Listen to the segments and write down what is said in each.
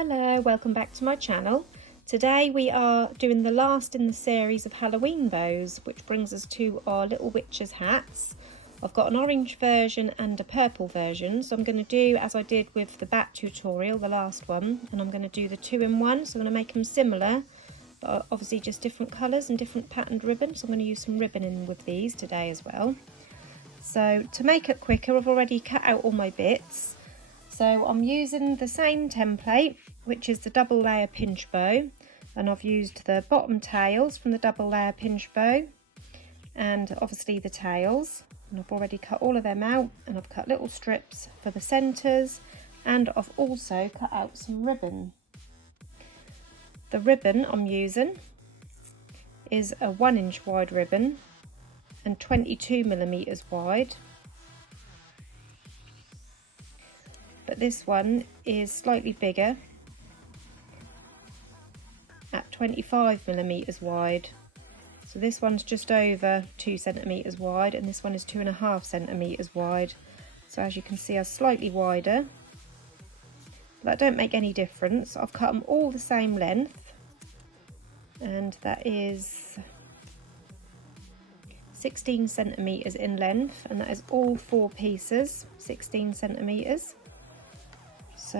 Hello, welcome back to my channel. Today we are doing the last in the series of Halloween bows, which brings us to our little witches hats. I've got an orange version and a purple version, so I'm going to do as I did with the bat tutorial, the last one, and I'm going to do the 2-in-1, so I'm going to make them similar, but obviously just different colours and different patterned ribbon, so I'm going to use some ribbon in with these today as well. So to make it quicker, I've already cut out all my bits. So I'm using the same template, which is the double layer pinch bow, and I've used the bottom tails from the double layer pinch bow and obviously the tails, and I've already cut all of them out, and I've cut little strips for the centres, and I've also cut out some ribbon. The ribbon I'm using is a 1-inch wide ribbon and 22mm wide. But this one is slightly bigger at 25mm wide. So this one's just over 2 centimetres wide, and this one is 2.5 centimetres wide. So as you can see, are slightly wider. But that don't make any difference. I've cut them all the same length, and that is 16 centimetres in length, and that is all 4 pieces, 16 centimetres. So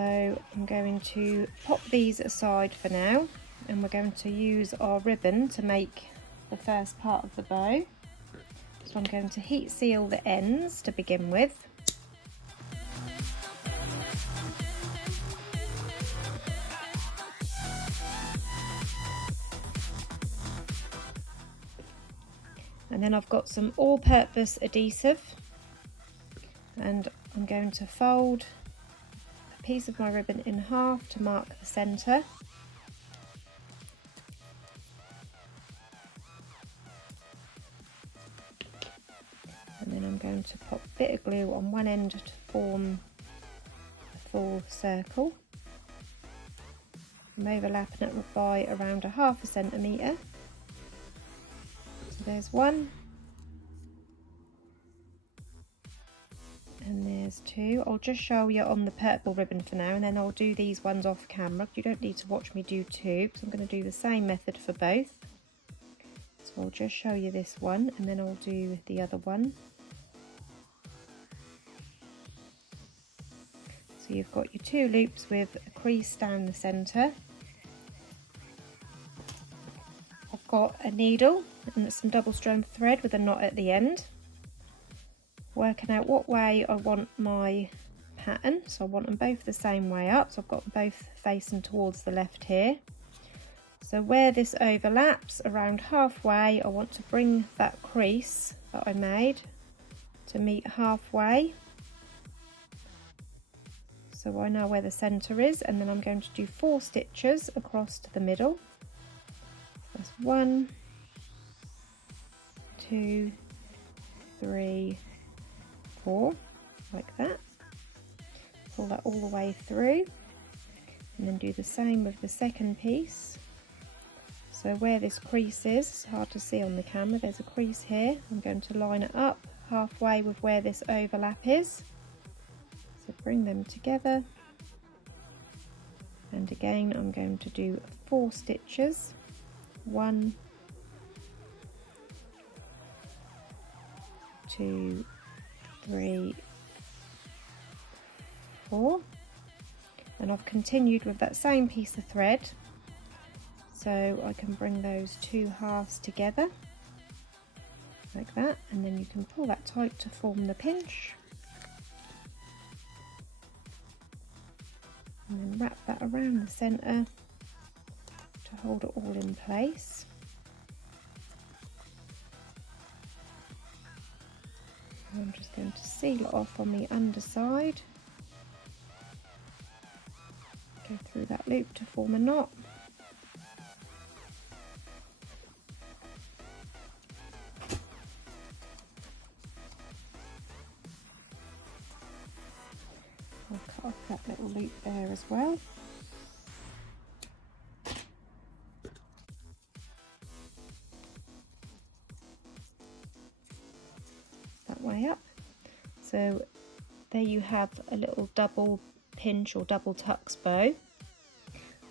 I'm going to pop these aside for now, and we're going to use our ribbon to make the first part of the bow. So I'm going to heat seal the ends to begin with. And then I've got some all-purpose adhesive, and I'm going to fold piece of my ribbon in half to mark the centre, and then I'm going to pop a bit of glue on one end to form a full circle. I'm overlapping it by around 1/2 centimetre. So there's one, and there's 2. I'll just show you on the purple ribbon for now, and then I'll do these ones off camera. You don't need to watch me do 2, because I'm going to do the same method for both. So I'll just show you this one, and then I'll do the other one. So you've got your 2 loops with a crease down the centre. I've got a needle and some double strand thread with a knot at the end. Working out what way I want my pattern, so I want them both the same way up, so I've got them both facing towards the left here. So where this overlaps, around halfway, I want to bring that crease that I made to meet halfway, so I know where the centre is, and then I'm going to do 4 stitches across to the middle. That's 1, 2, 3, 4, like that. Pull that all the way through, and then do the same with the second piece. So where this crease is, it's hard to see on the camera, there's a crease here. I'm going to line it up halfway with where this overlap is. So bring them together, and again I'm going to do 4 stitches. 1, 2, 3, 4, and I've continued with that same piece of thread, so I can bring those 2 halves together like that, and then you can pull that tight to form the pinch, and then wrap that around the centre to hold it all in place. I'm just going to seal it off on the underside, go through that loop to form a knot, I'll cut off that little loop there as well. That way up. So there you have a little double pinch or double tucks bow.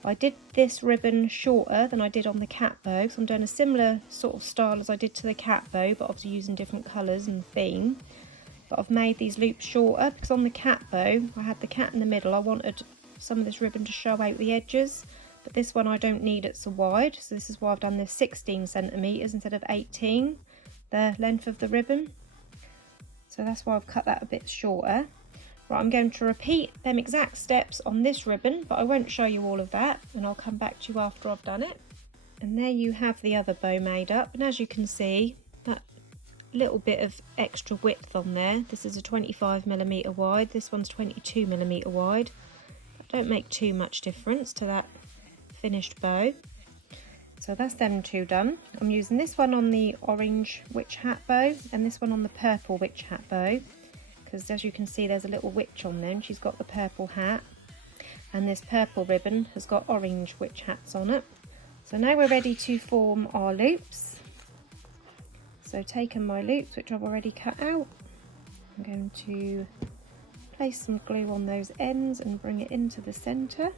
I did this ribbon shorter than I did on the cat bow, so I'm doing a similar sort of style as I did to the cat bow, but obviously using different colours and theme. But I've made these loops shorter because on the cat bow I had the cat in the middle. I wanted some of this ribbon to show out the edges, but this one I don't need it so wide, so this is why I've done this 16 centimetres instead of 18, the length of the ribbon. So that's why I've cut that a bit shorter. Right, I'm going to repeat them exact steps on this ribbon, but I won't show you all of that, and I'll come back to you after I've done it. And there you have the other bow made up, and as you can see, that little bit of extra width on there, this is a 25mm wide, this one's 22mm wide. That don't make too much difference to that finished bow. So that's them two done. I'm using this one on the orange witch hat bow and this one on the purple witch hat bow, because as you can see there's a little witch on there and she's got the purple hat, and this purple ribbon has got orange witch hats on it. So now we're ready to form our loops. So taking my loops, which I've already cut out, I'm going to place some glue on those ends and bring it into the centre.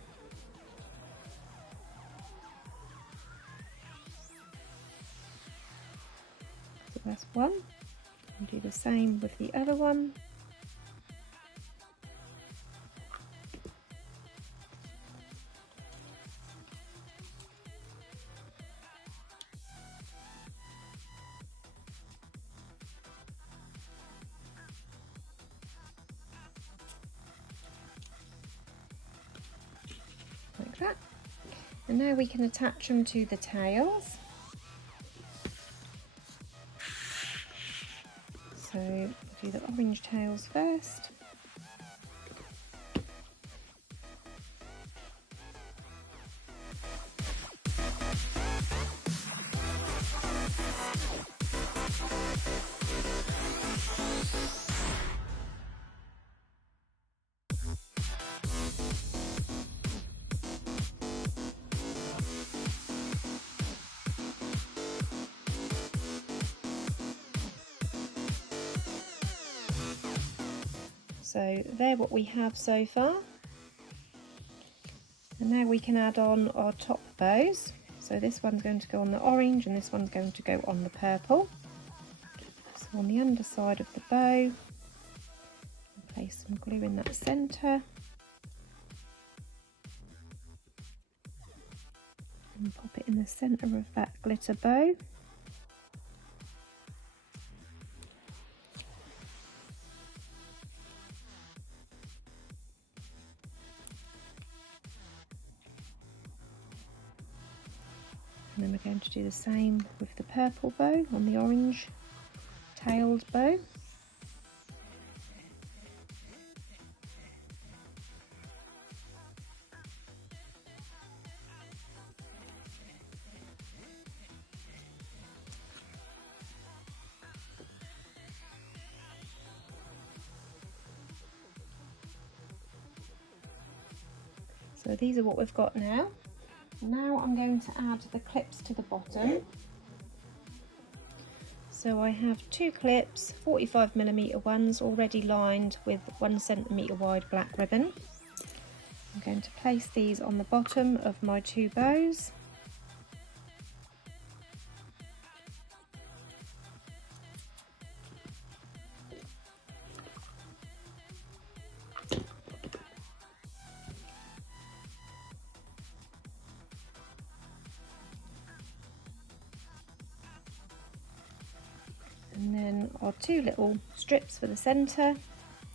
So that's one, and do the same with the other one. Like that. And now we can attach them to the tails. So do the orange tails first. So they're what we have so far. And now we can add on our top bows. So this one's going to go on the orange and this one's going to go on the purple. So on the underside of the bow, place some glue in that centre. And pop it in the centre of that glitter bow. And then we're going to do the same with the purple bow on the orange tailed bow. So these are what we've got now. Now I'm going to add the clips to the bottom. So I have two clips, 45mm ones, already lined with 1cm wide black ribbon. I'm going to place these on the bottom of my two bows. And then our two little strips for the centre.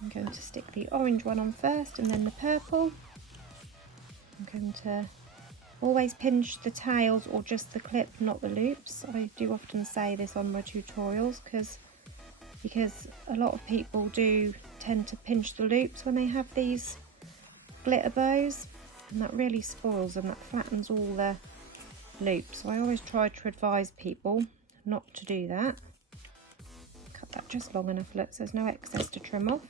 I'm going to stick the orange one on first and then the purple. I'm going to always pinch the tails or just the clip, not the loops. I do often say this on my tutorials because a lot of people do tend to pinch the loops when they have these glitter bows, and that really spoils them, that flattens all the loops. So I always try to advise people not to do that. That just long enough, look, so there's no excess to trim off.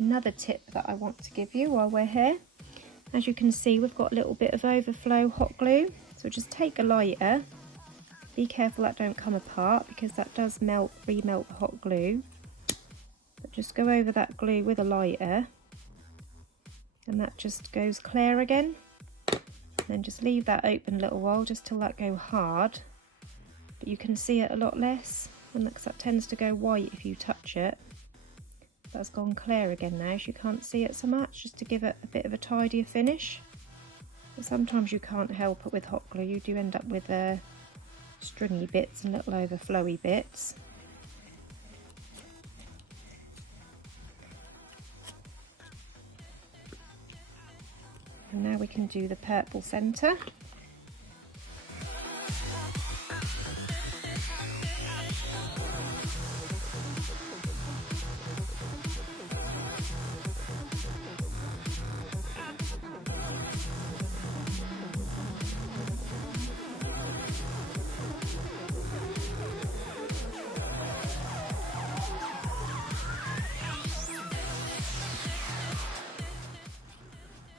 Another tip that I want to give you while we're here, as you can see we've got a little bit of overflow hot glue, so just take a lighter Be careful that don't come apart because that does remelt the hot glue. But just go over that glue with a lighter and that just goes clear again. Then just leave that open a little while just till that go hard. But you can see it a lot less, and that tends to go white if you touch it. That's gone clear again now, so you can't see it so much, just to give it a bit of a tidier finish. But sometimes you can't help it with hot glue, you do end up with stringy bits and little overflowy bits. And now we can do the purple centre.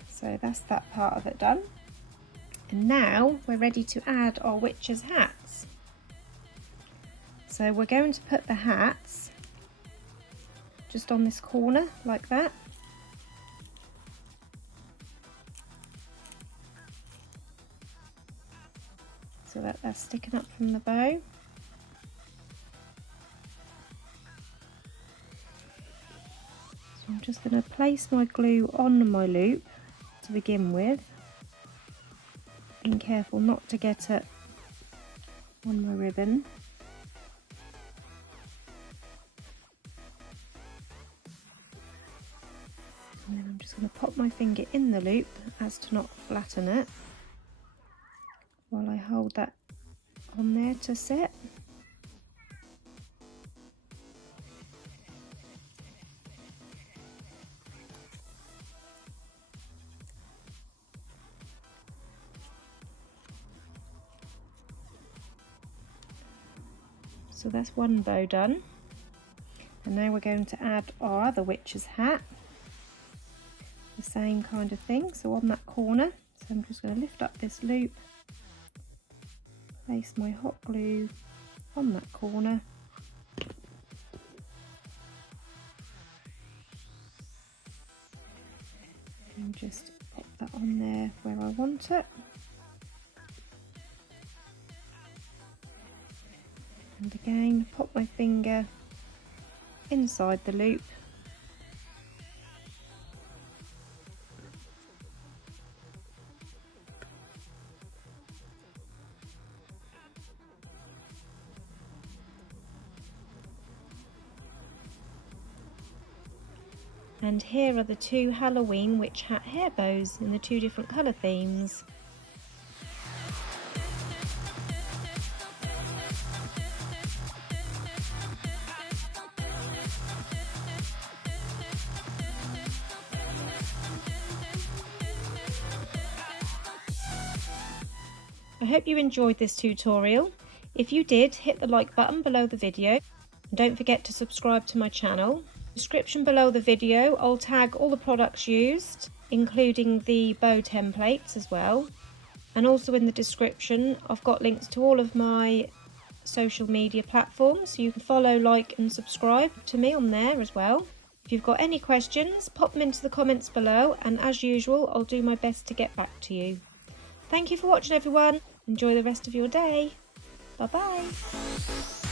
So that's that part of it done. And now we're ready to add our witches' hats. So we're going to put the hats just on this corner like that. So that they're sticking up from the bow. So I'm just going to place my glue on my loop to begin with. Being careful not to get it on my ribbon. And then I'm just going to pop my finger in the loop as to not flatten it while I hold that on there to sit. So that's one bow done, and now we're going to add our other witch's hat. The same kind of thing, so on that corner. So I'm just going to lift up this loop, place my hot glue on that corner, and just pop that on there where I want it. And again, pop my finger inside the loop. And here are the two Halloween witch hat hair bows in the two different colour themes. I hope you enjoyed this tutorial. If you did, hit the like button below the video. And don't forget to subscribe to my channel. Description below the video, I'll tag all the products used, including the bow templates as well. And also in the description, I've got links to all of my social media platforms, so you can follow, like and subscribe to me on there as well. If you've got any questions, pop them into the comments below, and as usual, I'll do my best to get back to you. Thank you for watching, everyone. Enjoy the rest of your day. Bye bye.